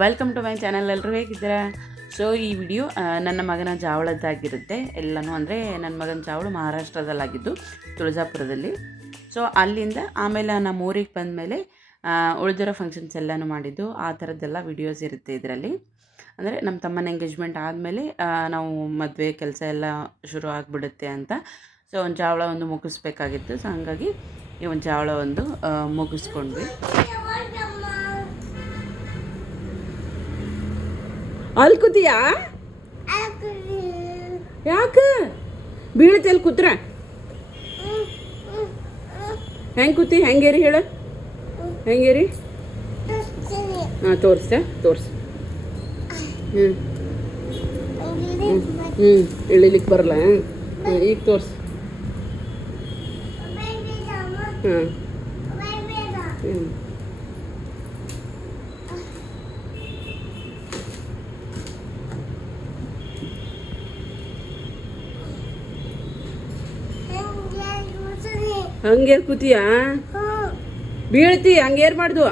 Welcome to my channel. ಎಲ್ಲರೂ ಹೇಗಿದ್ದೀರಾ? So ಈ ವಿಡಿಯೋ ನನ್ನ ಮಗನ ಜಾವಳದ್ದಾಗಿರುತ್ತೆ ಎಲ್ಲನೂ. ಅಂದರೆ ನನ್ನ ಮಗನ ಜಾವಳು ಮಹಾರಾಷ್ಟ್ರದಲ್ಲಾಗಿದ್ದು, ತುಳಜಾಪುರದಲ್ಲಿ. ಸೊ ಅಲ್ಲಿಂದ ಆಮೇಲೆ ನಮ್ಮ ಊರಿಗೆ ಬಂದಮೇಲೆ ಉಳಿದಿರೋ ಫಂಕ್ಷನ್ಸ್ ಎಲ್ಲನೂ ಮಾಡಿದ್ದು, ಆ ಥರದ್ದೆಲ್ಲ ವಿಡಿಯೋಸ್ ಇರುತ್ತೆ ಇದರಲ್ಲಿ. ಅಂದರೆ ನಮ್ಮ ತಮ್ಮನ ಎಂಗೇಜ್ಮೆಂಟ್ ಆದಮೇಲೆ ನಾವು ಮದುವೆ ಕೆಲಸ ಎಲ್ಲ ಶುರು ಆಗಿಬಿಡುತ್ತೆ ಅಂತ. ಸೊ ಒಂದು ಜಾವಳ ಒಂದು ಮುಗಿಸ್ಬೇಕಾಗಿತ್ತು. ಸೊ ಹಾಗಾಗಿ ಈ ಒಂದು ಜಾವಳ ಒಂದು ಮುಗಿಸ್ಕೊಂಡ್ವಿ. ಅಲ್ಲಿ ಕೂತೀಯಾ? ಯಾಕೆ ಬೀಳತ್ತೆ? ಅಲ್ಲಿ ಕೂತ್ರ ಹೆಂಗೆ ಕೂತಿ? ಹೆಂಗೇರಿ ಹೇಳು, ಹೆಂಗೇರಿ? ಹಾಂ, ತೋರಿಸ್ತಾ ತೋರಿಸಿ. ಹ್ಞೂ ಹ್ಞೂ ಇಳಿಲಿಕ್ಕೆ ಬರಲ್ಲ. ಹಾಂ, ಈಗ ತೋರಿಸಿ. ಹಾಂ ಹ್ಞೂ ಹಂಗೇರ್ ಕೂತೀಯಾ? ಬೀಳ್ತಿ. ಹಂಗೇರ್ ಮಾಡ್ದು.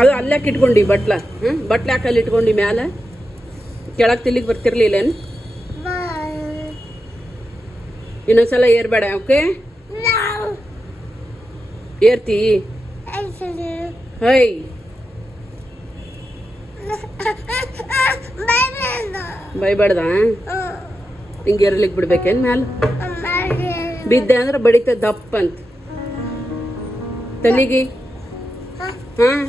ಅದು ಅಲ್ಲಾಕೆ ಇಟ್ಕೊಂಡು ಬಟ್ಲ? ಬಟ್ಲ ಯಾಕೆ ಅಲ್ಲಿ ಇಟ್ಕೊಂಡು ಮ್ಯಾಲ ಕೆಳಗೆ ತಿಲ್ಲಿಗೆ ಬರ್ತಿರ್ಲಿಲ್ಲೇನು? ಇನ್ನೊಂದ್ಸಲ ಏರ್ಬೇಡ. ಓಕೆ, ಏರ್ತಿ? ಹೈ, ಬೈಬೇಡ್ದ? ಹಿಂಗೆ ಏರ್ಲಿಕ್ಕೆ ಬಿಡ್ಬೇಕೇನು ಮ್ಯಾಲ? ಬಿದ್ದೆ ಅಂದ್ರೆ ಬಡಿತ ದಪ್ಪ ಅಂತ ತಲೆಗೆ. ಹಾಂ,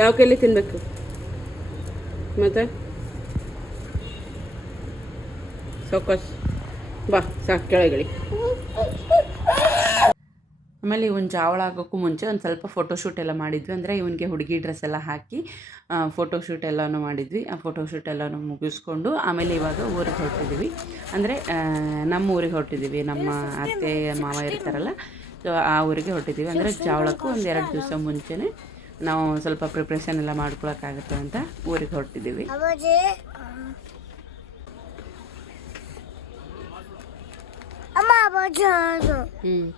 ಯಾವ ಕೈಲಿ ತಿನ್ಬೇಕು ಮತ್ತೆ? ಸೌಕಾಸ್ ಬಾ, ಸಾಕು ಕೆಳಗಳಿ. ಆಮೇಲೆ ಇವನ್ ಜಾವಳ ಆಗೋಕ್ಕೂ ಮುಂಚೆ ಒಂದು ಸ್ವಲ್ಪ ಫೋಟೋಶೂಟ್ ಎಲ್ಲ ಮಾಡಿದ್ವಿ. ಅಂದರೆ ಇವನಿಗೆ ಹುಡುಗಿ ಡ್ರೆಸ್ ಎಲ್ಲ ಹಾಕಿ ಫೋಟೋಶೂಟ್ ಎಲ್ಲನೂ ಮಾಡಿದ್ವಿ. ಆ ಫೋಟೋಶೂಟ್ ಎಲ್ಲನೂ ಮುಗಿಸ್ಕೊಂಡು ಆಮೇಲೆ ಇವಾಗ ಊರಿಗೆ ಹೊರಟಿದ್ದೀವಿ. ಅಂದರೆ ನಮ್ಮ ಊರಿಗೆ ಹೊರಟಿದ್ದೀವಿ. ನಮ್ಮ ಅತ್ತೆ ಮಾವ ಇರ್ತಾರಲ್ಲ, ಸೊ ಆ ಊರಿಗೆ ಹೊರಟಿದ್ದೀವಿ. ಅಂದರೆ ಜಾವಳಕ್ಕೂ ಒಂದು 2 ದಿವಸ ಮುಂಚೆನೇ ನಾವು ಸ್ವಲ್ಪ ಪ್ರಿಪ್ರೇಷನ್ ಎಲ್ಲ ಮಾಡ್ಕೊಳಕ್ಕಾಗುತ್ತೆ ಅಂತ ಊರಿಗೆ ಹೊರಟಿದ್ದೀವಿ.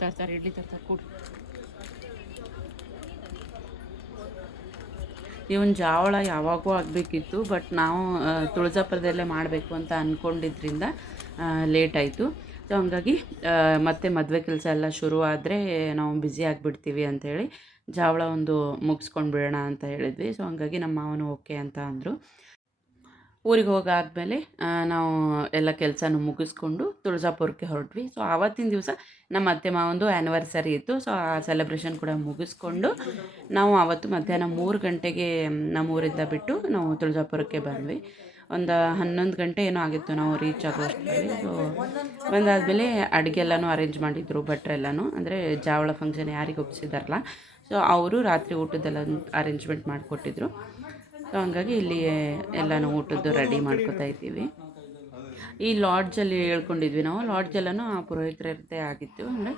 ತರ್ತಾರೆ ಇಡ್ಲಿ ತರ್ತಾರೆ ಕೂಡಿ. ಇವನ್ ಜಾವಳ ಯಾವಾಗೂ ಆಗಬೇಕಿತ್ತು, ಬಟ್ ನಾವು ತುಳಜಾಪುರದಲ್ಲೇ ಮಾಡಬೇಕು ಅಂತ ಅಂದ್ಕೊಂಡಿದ್ರಿಂದ ಲೇಟ್ ಆಯಿತು. ಸೊ ಹಂಗಾಗಿ ಮತ್ತೆ ಮದುವೆ ಕೆಲಸ ಎಲ್ಲ ಶುರು ಆದರೆ ನಾವು ಬ್ಯುಸಿ ಆಗಿಬಿಡ್ತೀವಿ ಅಂಥೇಳಿ ಜಾವಳ ಒಂದು ಮುಗಿಸ್ಕೊಂಡು ಬಿಡೋಣ ಅಂತ ಹೇಳಿದ್ವಿ. ಸೊ ಹಂಗಾಗಿ ನಮ್ಮ ಮಾವನು ಓಕೆ ಅಂತ ಅಂದರು. ಊರಿಗೆ ಹೋಗಾದ್ಮೇಲೆ ನಾವು ಎಲ್ಲ ಕೆಲಸನೂ ಮುಗಿಸ್ಕೊಂಡು ತುಳಜಾಪುರಕ್ಕೆ ಹೊರಟ್ವಿ. ಸೊ ಆವತ್ತಿನ ದಿವಸ ನಮ್ಮ ಅತ್ತೆ ಮಾವಂದು ಆ್ಯನಿವರ್ಸರಿ ಇತ್ತು. ಸೊ ಆ ಸೆಲೆಬ್ರೇಷನ್ ಕೂಡ ಮುಗಿಸ್ಕೊಂಡು ನಾವು ಆವತ್ತು ಮಧ್ಯಾಹ್ನ 3 ಗಂಟೆಗೆ ನಮ್ಮ ಊರಿಂದ ಬಿಟ್ಟು ನಾವು ತುಳಜಾಪುರಕ್ಕೆ ಬಂದ್ವಿ. ಒಂದು 11 ಗಂಟೆ ಏನೋ ಆಗಿತ್ತು ನಾವು ರೀಚ್ ಆಗೋಷ್ಟರಲ್ಲಿ. ಸೊ ಬಂದಾದಮೇಲೆ ಅಡುಗೆ ಎಲ್ಲನೂ ಅರೇಂಜ್ ಮಾಡಿದ್ರು ಭಟ್ರೆಲ್ಲನೂ. ಅಂದರೆ ಜಾವಳ ಫಂಕ್ಷನ್ ಯಾರಿಗೆ ಒಪ್ಪಿಸಿದಾರಲ್ಲ, ಸೊ ಅವರು ರಾತ್ರಿ ಊಟದ್ದೆಲ್ಲ ಅರೇಂಜ್ಮೆಂಟ್ ಮಾಡಿಕೊಟ್ಟಿದ್ರು. ಸೊ ಹಂಗಾಗಿ ಇಲ್ಲಿ ಎಲ್ಲನೂ ಊಟದ್ದು ರೆಡಿ ಮಾಡ್ಕೊತಾ ಇದ್ದೀವಿ. ಈ ಲಾಡ್ಜಲ್ಲಿ ಹೇಳ್ಕೊಂಡಿದ್ವಿ ನಾವು. ಲಾಡ್ಜೆಲ್ಲನೂ ಆ ಪುರೋಹಿತರದ್ದೇ ಆಗಿತ್ತು. ಅಂದರೆ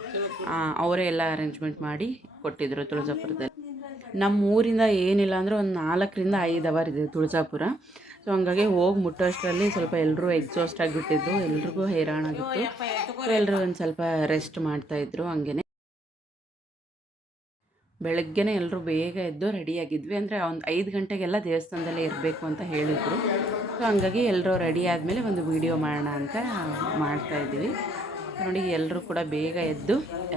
ಅವರೇ ಎಲ್ಲ ಅರೇಂಜ್ಮೆಂಟ್ ಮಾಡಿ ಕೊಟ್ಟಿದ್ದರು ತುಳಜಾಪುರದಲ್ಲಿ. ನಮ್ಮ ಊರಿಂದ ಏನಿಲ್ಲ ಅಂದರೆ ಒಂದು 4ರಿಂದ 5 ಅವರ್ ಇದೆ ತುಳಜಾಪುರ. ಸೊ ಹಂಗಾಗಿ ಹೋಗಿ ಮುಟ್ಟೋಷ್ಟರಲ್ಲಿ ಸ್ವಲ್ಪ ಎಲ್ಲರೂ ಎಕ್ಸಾಸ್ಟ್ ಆಗಿಬಿಟ್ಟಿದ್ರು. ಎಲ್ರಿಗೂ ಹೈರಾಣಾಗಿತ್ತು. ಸೊ ಎಲ್ಲರೂ ಒಂದು ಸ್ವಲ್ಪ ರೆಸ್ಟ್ ಮಾಡ್ತಾಯಿದ್ರು. ಹಂಗೇ ಬೆಳಗ್ಗೆನೇ ಎಲ್ಲರೂ ಬೇಗ ಎದ್ದು ರೆಡಿಯಾಗಿದ್ವಿ. ಅಂದರೆ ಒಂದು 5 ಗಂಟೆಗೆಲ್ಲ ದೇವಸ್ಥಾನದಲ್ಲೇ ಇರಬೇಕು ಅಂತ ಹೇಳಿದರು. ಸೊ ಹಂಗಾಗಿ ಎಲ್ಲರೂ ರೆಡಿ ಆದಮೇಲೆ ಒಂದು ವೀಡಿಯೋ ಮಾಡೋಣ ಅಂತ ಮಾಡ್ತಾಯಿದ್ವಿ. ನೋಡಿ, ಎಲ್ಲರೂ ಕೂಡ ಬೇಗ ಎದ್ದು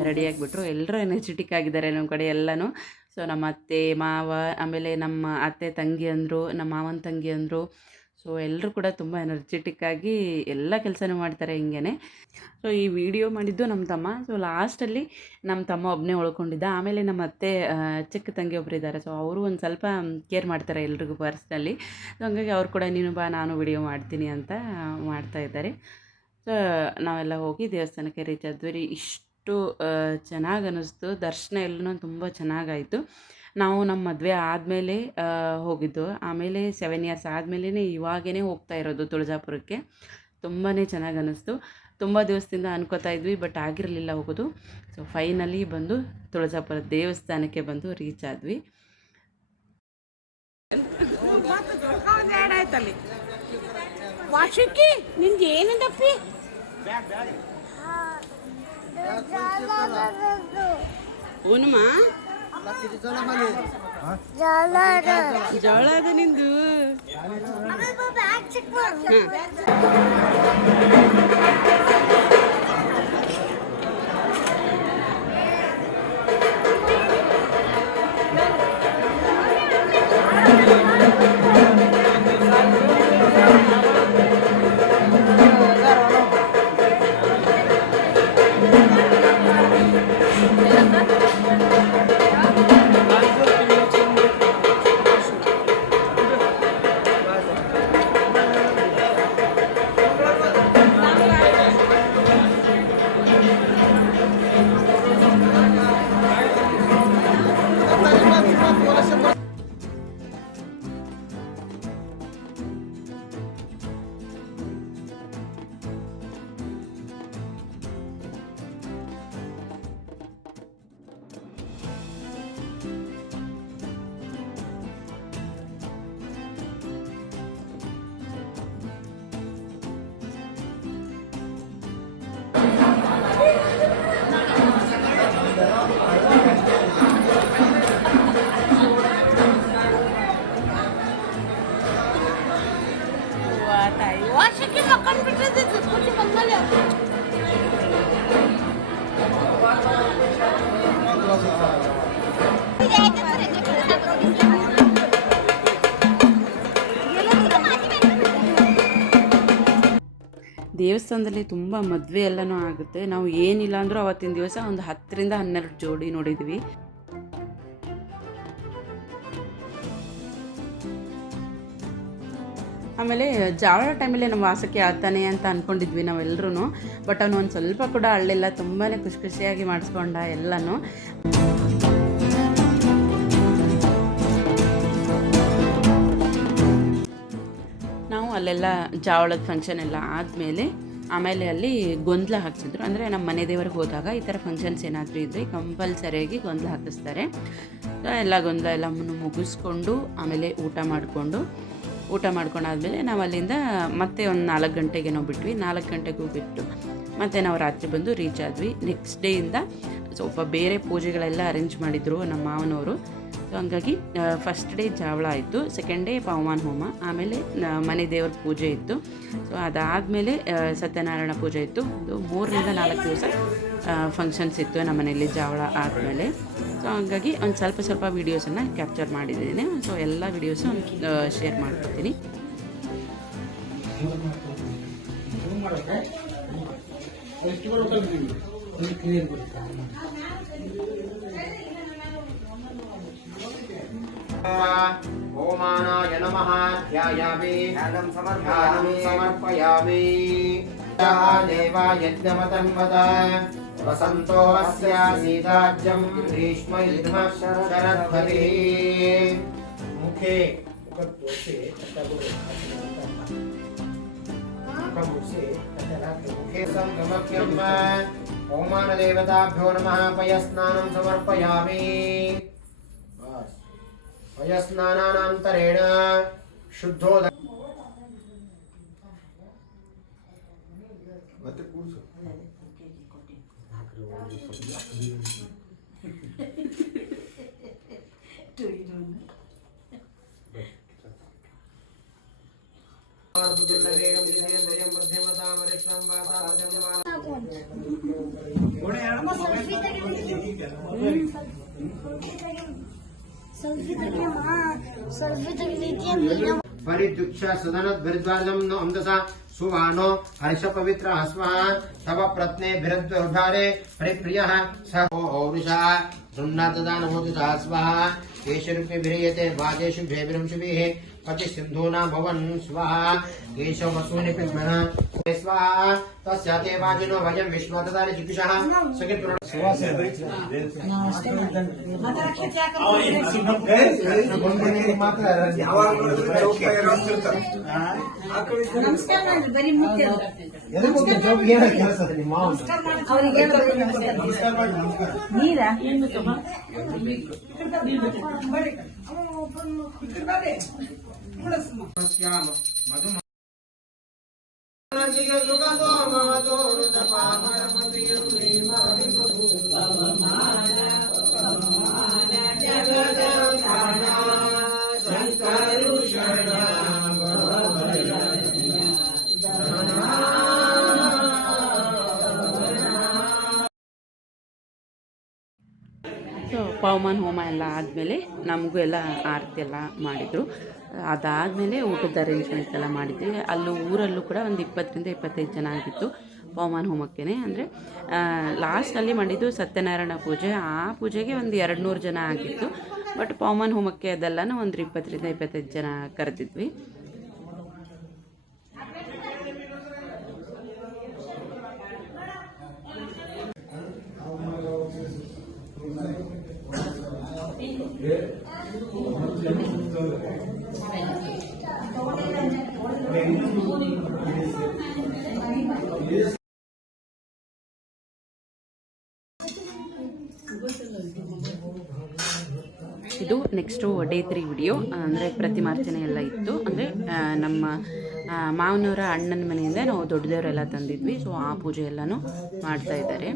ರೆಡಿಯಾಗಿಬಿಟ್ರು. ಎಲ್ಲರೂ ಎನರ್ಜೆಟಿಕ್ ಆಗಿದ್ದಾರೆ ನಮ್ಮ ಕಡೆ ಎಲ್ಲನೂ. ಸೊ ನಮ್ಮ ಅತ್ತೆ ಮಾವ, ಆಮೇಲೆ ನಮ್ಮ ಅತ್ತೆ ತಂಗಿ ಅಂದರು, ನಮ್ಮ ಮಾವನ ತಂಗಿ ಅಂದರು. ಸೊ ಎಲ್ಲರೂ ಕೂಡ ತುಂಬ ಎನರ್ಜೆಟಿಕ್ಕಾಗಿ ಎಲ್ಲ ಕೆಲಸನೂ ಮಾಡ್ತಾರೆ ಹಿಂಗೇ. ಸೊ ಈ ವಿಡಿಯೋ ಮಾಡಿದ್ದು ನಮ್ಮ ತಮ್ಮ. ಸೊ ಲಾಸ್ಟಲ್ಲಿ ನಮ್ಮ ತಮ್ಮ ಒಬ್ಬನೇ ಉಳ್ಕೊಂಡಿದ್ದ. ಆಮೇಲೆ ನಮ್ಮ ಅತ್ತೆ ಚಿಕ್ಕ ತಂಗಿ ಒಬ್ಬರು ಇದ್ದಾರೆ. ಸೊ ಅವರು ಒಂದು ಸ್ವಲ್ಪ ಕೇರ್ ಮಾಡ್ತಾರೆ ಎಲ್ರಿಗೂ ಪರ್ಸ್ನಲಿ. ಸೊ ಹಂಗಾಗಿ ಅವ್ರು ಕೂಡ ನೀನು ಬಾ, ನಾನು ವಿಡಿಯೋ ಮಾಡ್ತೀನಿ ಅಂತ ಮಾಡ್ತಾಯಿದ್ದಾರೆ. ಸೊ ನಾವೆಲ್ಲ ಹೋಗಿ ದೇವಸ್ಥಾನಕ್ಕೆ ರೀಚ್ ಆದ್ವಿ. ಇಷ್ಟು ಚೆನ್ನಾಗಿ ಅನ್ನಿಸ್ತು. ದರ್ಶನ ಎಲ್ಲನೂ ತುಂಬ ಚೆನ್ನಾಗಾಯಿತು. ನಾವು ನಮ್ಮ ಮದುವೆ ಆದಮೇಲೆ ಹೋಗಿದ್ದು. ಆಮೇಲೆ 7 ಇಯರ್ಸ್ ಆದಮೇಲೆ ಇವಾಗೇ ಹೋಗ್ತಾ ಇರೋದು ತುಳಜಾಪುರಕ್ಕೆ. ತುಂಬಾ ಚೆನ್ನಾಗಿ ಅನ್ನಿಸ್ತು. ತುಂಬ ದಿವಸದಿಂದ ಅನ್ಕೋತಾ ಇದ್ವಿ, ಬಟ್ ಆಗಿರಲಿಲ್ಲ ಹೋಗೋದು. ಸೊ ಫೈನಲಿ ಬಂದು ತುಳಜಾಪುರ ದೇವಸ್ಥಾನಕ್ಕೆ ಬಂದು ರೀಚ್ ಆದ್ವಿ. ವಾಶಿಕಿ ನಿಂಗೆ ಏನಿದಪ್ಪಿ ಓನಮ್ಮ ಜೋಳ ಅದ ನಿಂದು. ದೇವಸ್ಥಾನದಲ್ಲಿ ತುಂಬ ಮದುವೆ ಎಲ್ಲನೂ ಆಗುತ್ತೆ. ನಾವು ಏನಿಲ್ಲ ಅಂದರೂ ಅವತ್ತಿನ ದಿವಸ ಒಂದು 10ರಿಂದ 12 ಜೋಡಿ ನೋಡಿದ್ವಿ. ಆಮೇಲೆ ಜಾವಳ ಟೈಮಲ್ಲಿ ನಮ್ಮ ವಾಸಕ್ಕೆ ಆಗ್ತಾನೆ ಅಂತ ಅಂದ್ಕೊಂಡಿದ್ವಿ ನಾವೆಲ್ಲರೂ. ಬಟ್ ಅವನು ಒಂದು ಸ್ವಲ್ಪ ಕೂಡ ಅಳ್ಳಿಲ್ಲ, ತುಂಬಾ ಖುಷಿಯಾಗಿ ಮಾಡಿಸ್ಕೊಂಡ ಎಲ್ಲನೂ. ನಾವು ಅಲ್ಲೆಲ್ಲ ಜಾವಳದ ಫಂಕ್ಷನ್ ಎಲ್ಲ ಆಮೇಲೆ ಅಲ್ಲಿ ಗೊಂದಲ ಹಾಕ್ಸಿದ್ರು. ಅಂದರೆ ನಮ್ಮ ಮನೆ ದೇವರಿಗೆ ಹೋದಾಗ ಈ ಥರ ಫಂಕ್ಷನ್ಸ್ ಏನಾದರೂ ಇದ್ದರೆ ಕಂಪಲ್ಸರಿಯಾಗಿ ಗೊಂದಲ ಹಾಕಿಸ್ತಾರೆ. ಎಲ್ಲ ಗೊಂದಲ ಎಲ್ಲ ಮುಗಿಸ್ಕೊಂಡು ಆಮೇಲೆ ಊಟ ಮಾಡ್ಕೊಂಡಾದ್ಮೇಲೆ ನಾವು ಅಲ್ಲಿಂದ ಮತ್ತೆ ಒಂದು 4 ಗಂಟೆಗೆ ನಾವು ಬಿಟ್ವಿ. 4 ಗಂಟೆಗೂ ಬಿಟ್ಟು ಮತ್ತು ನಾವು ರಾತ್ರಿ ಬಂದು ರೀಚ್ ಆದ್ವಿ. ನೆಕ್ಸ್ಟ್ ಡೇಯಿಂದ ಸ್ವಲ್ಪ ಬೇರೆ ಪೂಜೆಗಳೆಲ್ಲ ಅರೇಂಜ್ ಮಾಡಿದರು ನಮ್ಮ ಮಾವನವರು. ಸೊ ಹಂಗಾಗಿ ಫಸ್ಟ್ ಡೇ ಜಾವಳ ಆಯಿತು, ಸೆಕೆಂಡ್ ಡೇ ಪವಮಾನ ಹೋಮ, ಆಮೇಲೆ ಮನೆ ದೇವ್ರ ಪೂಜೆ ಇತ್ತು. ಸೊ ಅದಾದಮೇಲೆ ಸತ್ಯನಾರಾಯಣ ಪೂಜೆ ಇತ್ತು. ಒಂದು 3ರಿಂದ 4 ದಿವಸ ಫಂಕ್ಷನ್ಸ್ ಇತ್ತು ನಮ್ಮ ಮನೆಯಲ್ಲಿ ಜಾವಳ ಆದಮೇಲೆ. ಸೊ ಹಂಗಾಗಿ ಒಂದು ಸ್ವಲ್ಪ ವೀಡಿಯೋಸನ್ನು ಕ್ಯಾಪ್ಚರ್ ಮಾಡಿದ್ದೀನಿ. ಸೊ ಎಲ್ಲ ವೀಡಿಯೋಸು ಶೇರ್ ಮಾಡ್ಕೊತೀನಿ. ಓಮಾನಾಯ ನಮಃ ಧ್ಯಾಯಾಮಿ ಧ್ಯಾನಂ ಸಮರ್ಪಯಾಮಿ ದೇವಾ ಯಜ್ಞಮತನ್ವತ ವಸಂತೋ ಅಸ್ಯ ಸೀತಾಜ್ಯಂ ಗ್ರೀಷ್ಮ ಯುದ್ಧ ಶರದ್ಭವಿ ಮುಖೇ ಮುಖದ್ವಸೆ ಮುಖೇ ಸಂಗಮಕ್ಯಂ ಓಮಾನ ದೇವತಾಭ್ಯೋ ನಮಃ ಪಯಸ್ನಾನಂ ಸಮರ್ಪಯಾಮಿ. ಪಯಸ್ನಾನಾನಂತರೇಣ ಶುದ್ಧೋದ ಮತ್ತೆ ಕೂರ್ಸು परिदुक्ष सदनद्भिर्द्वाजं नो अमदसा सुवानो हर्ष पवित्र अस्मः तव प्रत्ने भिरद्वधारे परिप्रियः स ओरुषा सुन्नातदान होतु स्वाहा केशरूपे विरयते वादेषु भेविरंशुभिः पति सिन्धूना भवन् स्वाहा केशव वसूनि पिब्मः स्वाहा तस्याते वाजिनो वयं विश्वतदानि चिकिषः सकित ಮಧು ಸೊ ಪವಮಾನ ಹೋಮ ಎಲ್ಲ ಆದಮೇಲೆ ನಮಗೂ ಎಲ್ಲ ಆರತಿ ಎಲ್ಲ ಮಾಡಿದರು. ಅದಾದಮೇಲೆ ಊಟದ ಅರೇಂಜ್ಮೆಂಟ್ಸ್ ಎಲ್ಲ ಮಾಡಿದ್ವಿ. ಅಲ್ಲೂ ಊರಲ್ಲೂ ಕೂಡ ಒಂದು 20-25 ಜನ ಆಗಿತ್ತು ಪವಮಾನ ಹೋಮಕ್ಕೇ. ಅಂದರೆ ಲಾಸ್ಟಲ್ಲಿ ಮಾಡಿದ್ದು ಸತ್ಯನಾರಾಯಣ ಪೂಜೆ, ಆ ಪೂಜೆಗೆ ಒಂದು 200 ಜನ ಆಗಿತ್ತು. ಬಟ್ ಪವಮಾನ ಹೋಮಕ್ಕೆ ಅದೆಲ್ಲನೂ ಒಂದು 20-25 ಜನ ಕರೆದಿದ್ವಿ. ಇದು ನೆಕ್ಸ್ಟು ಡೇ 3 ವಿಡಿಯೋ. ಅಂದರೆ ಪ್ರತಿಮಾರ್ಚನೆ ಎಲ್ಲ ಇತ್ತು. ಅಂದರೆ ನಮ್ಮ ಮಾವನವರ ಅಣ್ಣನ ಮನೆಯಿಂದ ನಾವು ದೊಡ್ಡ ದೇವರೆಲ್ಲ ತಂದಿದ್ವಿ. ಸೊ ಆ ಪೂಜೆ ಎಲ್ಲನೂ ಮಾಡ್ತಾ ಇದ್ದಾರೆ.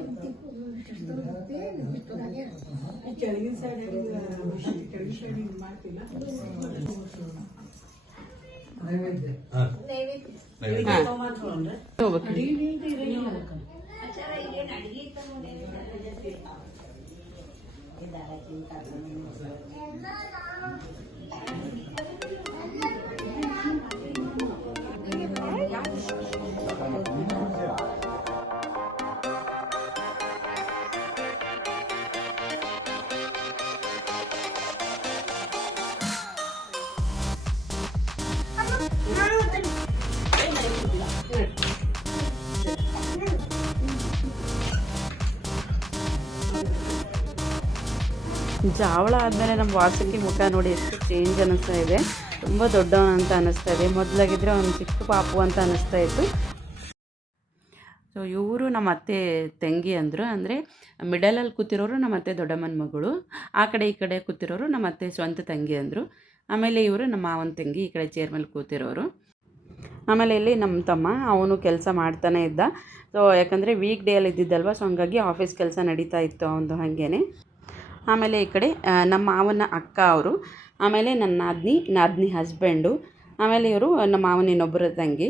ಜಾವಳ ಆದಮೇಲೆ ನಮ್ಮ ವಾಸಕ್ಕೆ ಮುಖ ನೋಡಿ ಎಷ್ಟು ಚೇಂಜ್ ಅನ್ನಿಸ್ತಾ ಇದೆ. ತುಂಬ ದೊಡ್ಡವನು ಅಂತ ಅನ್ನಿಸ್ತಾ ಇದೆ. ಮೊದಲಾಗಿದ್ದರೆ ಒಂದು ಚಿಕ್ಕ ಪಾಪು ಅಂತ ಅನ್ನಿಸ್ತಾ ಇತ್ತು. ಸೊ ಇವರು ನಮ್ಮ ಅತ್ತೆ ತಂಗಿ ಅಂದರು. ಅಂದರೆ ಮಿಡಲಲ್ಲಿ ಕೂತಿರೋರು ನಮ್ಮ ಅತ್ತೆ ದೊಡ್ಡಮ್ಮನ ಮಗಳು, ಆ ಕಡೆ ಈ ಕಡೆ ಕೂತಿರೋರು ನಮ್ಮ ಅತ್ತೆ ಸ್ವಂತ ತಂಗಿ ಅಂದರು. ಆಮೇಲೆ ಇವರು ನಮ್ಮ ಮಾವನ ತಂಗಿ ಈ ಕಡೆ ಚೇರ್ ಮೇಲೆ ಕೂತಿರೋರು. ಆಮೇಲೆ ಇಲ್ಲಿ ನಮ್ಮ ತಮ್ಮ, ಅವನು ಕೆಲಸ ಮಾಡ್ತಾನೆ ಇದ್ದ. ಸೊ ಯಾಕಂದರೆ ವೀಕ್ ಡೇಯಲ್ಲಿ ಇದ್ದಿದ್ದಲ್ವ, ಸೊ ಹಂಗಾಗಿ ಆಫೀಸ್ ಕೆಲಸ ನಡೀತಾ ಇತ್ತು ಅವನು ಹಾಗೇ. ಆಮೇಲೆ ಈ ಕಡೆ ನಮ್ಮ ಮಾವನ ಅಕ್ಕ ಅವರು, ಆಮೇಲೆ ನನ್ನ ನಾದ್ನಿ ಹಸ್ಬೆಂಡು, ಆಮೇಲೆ ಇವರು ನಮ್ಮ ಮಾವನ ಇನ್ನೊಬ್ಬರ ತಂಗಿ.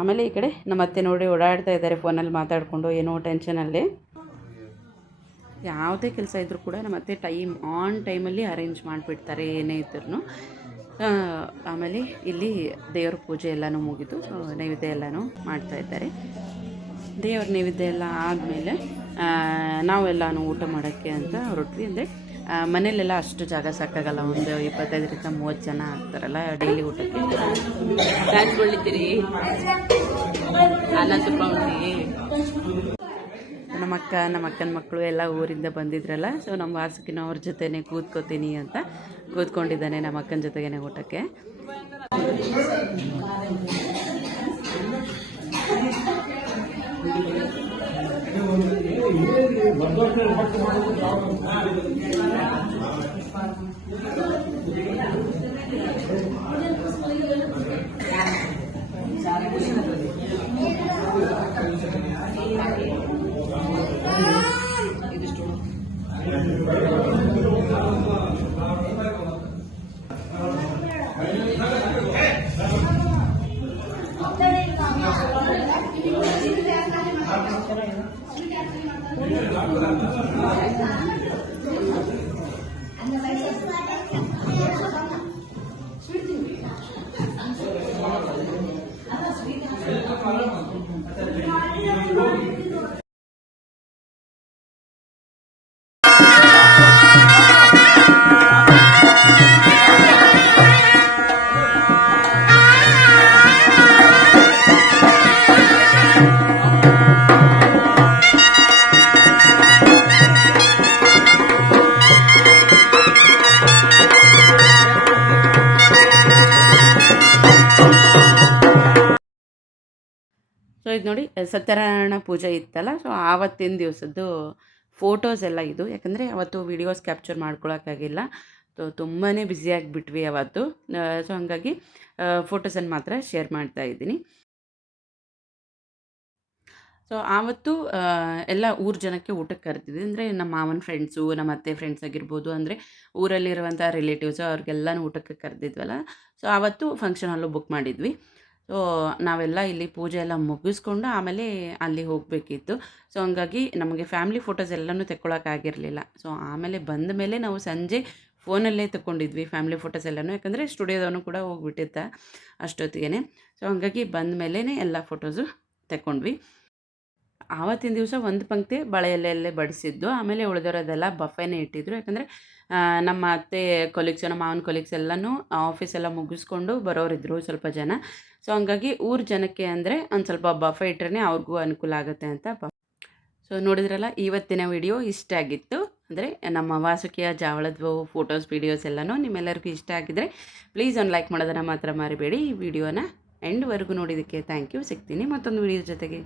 ಆಮೇಲೆ ಈ ಕಡೆ ನಮ್ಮ ಅತ್ತೆ ನೋಡಿ ಓಡಾಡ್ತಾ ಇದ್ದಾರೆ ಫೋನಲ್ಲಿ ಮಾತಾಡಿಕೊಂಡು, ಏನೋ ಟೆನ್ಷನಲ್ಲಿ. ಯಾವುದೇ ಕೆಲಸ ಇದ್ದರೂ ಕೂಡ ನಮ್ಮ ಅತ್ತೆ ಆನ್ ಟೈಮಲ್ಲಿ ಅರೇಂಜ್ ಮಾಡಿಬಿಡ್ತಾರೆ ಏನೇ ಇದ್ರೂ. ಆಮೇಲೆ ಇಲ್ಲಿ ದೇವ್ರ ಪೂಜೆ ಎಲ್ಲನೂ ಮುಗಿದು, ಸೊ ನೈವೇದ್ಯ ಎಲ್ಲನೂ ಮಾಡ್ತಾಯಿದ್ದಾರೆ. ದೇವ್ರ ನೈವೇದ್ಯ ಎಲ್ಲ ಆದಮೇಲೆ ನಾವೆಲ್ಲನೂ ಊಟ ಮಾಡೋಕ್ಕೆ ಅಂತ ಹೊರಟ್ವಿ. ಅಂದರೆ ಮನೇಲೆಲ್ಲ ಅಷ್ಟು ಜಾಗ ಸಾಕಾಗಲ್ಲ, ಒಂದು 25-30 ಜನ ಆಗ್ತಾರಲ್ಲ ಡೈಲಿ ಊಟಕ್ಕೆ. ಹಾಕ್ಕೊಳ್ಳಿದ್ದೀರಿ ಅನ್ನ ತುಪ್ಪ ಉಂಡಿ. ನಮ್ಮ ಅಕ್ಕನ ಮಕ್ಕಳು ಎಲ್ಲ ಊರಿಂದ ಬಂದಿದ್ರಲ್ಲ, ಸೊ ನಮ್ಮ ವಾಸಕಿನ ಅವ್ರ ಜೊತೆನೇ ಕೂತ್ಕೋತೀನಿ ಅಂತ ಕೂತ್ಕೊಂಡಿದ್ದಾನೆ ನಮ್ಮ ಅಕ್ಕನ ಜೊತೆಗೇನೆ ಊಟಕ್ಕೆ. ಸೊ ಇದು ನೋಡಿ ಸತ್ಯನಾರಾಯಣ ಪೂಜೆ ಇತ್ತಲ್ಲ, ಸೊ ಆವತ್ತಿನ ದಿವಸದ್ದು ಫೋಟೋಸ್ ಎಲ್ಲ ಇದು. ಯಾಕಂದರೆ ಅವತ್ತು ವೀಡಿಯೋಸ್ ಕ್ಯಾಪ್ಚರ್ ಮಾಡ್ಕೊಳಕ್ಕಾಗಿಲ್ಲ, ಸೊ ತುಂಬಾ ಬ್ಯುಸಿಯಾಗಿಬಿಟ್ವಿ ಅವತ್ತು. ಸೊ ಹಾಗಾಗಿ ಫೋಟೋಸನ್ನು ಮಾತ್ರ ಶೇರ್ ಮಾಡ್ತಾ ಇದ್ದೀನಿ. ಸೊ ಆವತ್ತು ಎಲ್ಲ ಊರ ಜನಕ್ಕೆ ಊಟಕ್ಕೆ ಕರೆದಿದ್ವಿ. ಅಂದರೆ ನಮ್ಮ ಮಾವನ ಫ್ರೆಂಡ್ಸು, ನಮ್ಮ ಅತ್ತೆ ಫ್ರೆಂಡ್ಸ್ ಆಗಿರ್ಬೋದು, ಅಂದರೆ ಊರಲ್ಲಿರುವಂಥ ರಿಲೇಟಿವ್ಸು ಅವ್ರಿಗೆಲ್ಲನೂ ಊಟಕ್ಕೆ ಕರೆದಿದ್ವಲ್ಲ. ಸೊ ಆವತ್ತು ಫಂಕ್ಷನ್ ಹಾಲು ಬುಕ್ ಮಾಡಿದ್ವಿ. ಸೊ ನಾವೆಲ್ಲ ಇಲ್ಲಿ ಪೂಜೆ ಎಲ್ಲ ಮುಗಿಸ್ಕೊಂಡು ಆಮೇಲೆ ಅಲ್ಲಿ ಹೋಗಬೇಕಿತ್ತು. ಸೊ ಹಂಗಾಗಿ ನಮಗೆ ಫ್ಯಾಮಿಲಿ ಫೋಟೋಸ್ ಎಲ್ಲನೂ ತೆಕ್ಕೊಳ್ಳೋಕ್ಕಾಗಿರಲಿಲ್ಲ. ಸೊ ಆಮೇಲೆ ಬಂದ ಮೇಲೆ ನಾವು ಸಂಜೆ ಫೋನಲ್ಲೇ ತಗೊಂಡಿದ್ವಿ ಫ್ಯಾಮಿಲಿ ಫೋಟೋಸ್ ಎಲ್ಲನೂ. ಯಾಕಂದರೆ ಸ್ಟುಡಿಯೋದವನು ಕೂಡ ಹೋಗ್ಬಿಟ್ಟಿದ್ದ ಅಷ್ಟೊತ್ತಿಗೆ. ಸೊ ಹಂಗಾಗಿ ಬಂದ ಮೇಲೇ ಎಲ್ಲ ಫೋಟೋಸು ತೆಕ್ಕೊಂಡ್ವಿ. ಆವತ್ತಿನ ದಿವಸ ಒಂದು ಪಂಕ್ತಿ ಬಳೆ ಎಲೆಯಲ್ಲೇ ಬಡಿಸಿದ್ದು. ಆಮೇಲೆ ಉಳಿದಿರೋದೆಲ್ಲ ಬಫೆನೇ ಇಟ್ಟಿದ್ರು. ಯಾಕಂದರೆ ನಮ್ಮ ಅತ್ತೆ ಕೊಲೀಗ್ಸ್, ನಮ್ಮ ಮಾವನ ಕೊಲೀಗ್ಸ್ ಎಲ್ಲನೂ ಆಫೀಸೆಲ್ಲ ಮುಗಿಸ್ಕೊಂಡು ಬರೋರಿದ್ದರು ಸ್ವಲ್ಪ ಜನ. ಸೊ ಹಂಗಾಗಿ ಊರ ಜನಕ್ಕೆ ಅಂದರೆ ಒಂದು ಸ್ವಲ್ಪ ಬಫೆ ಇಟ್ಟರೆ ಅವ್ರಿಗೂ ಅನುಕೂಲ ಆಗುತ್ತೆ ಅಂತ ಸೊ ನೋಡಿದ್ರಲ್ಲ, ಇವತ್ತಿನ ವಿಡಿಯೋ ಇಷ್ಟ ಆಗಿತ್ತು. ಅಂದರೆ ನಮ್ಮ ವಾಸುಕಿಯ ಜಾವಳದ ಫೋಟೋಸ್ ವೀಡಿಯೋಸ್ ಎಲ್ಲನೂ ನಿಮ್ಮೆಲ್ಲರಿಗೂ ಇಷ್ಟ ಆಗಿದ್ದರೆ ಪ್ಲೀಸ್ ಒಂದು ಲೈಕ್ ಮಾಡೋದನ್ನು ಮಾತ್ರ ಮರಿಬೇಡಿ. ಈ ವಿಡಿಯೋನ ಎಂಡ್ವರೆಗೂ ನೋಡಿದ್ದಕ್ಕೆ ಥ್ಯಾಂಕ್ ಯು. ಸಿಗ್ತೀನಿ ಮತ್ತೊಂದು ವಿಡಿಯೋ ಜೊತೆಗೆ.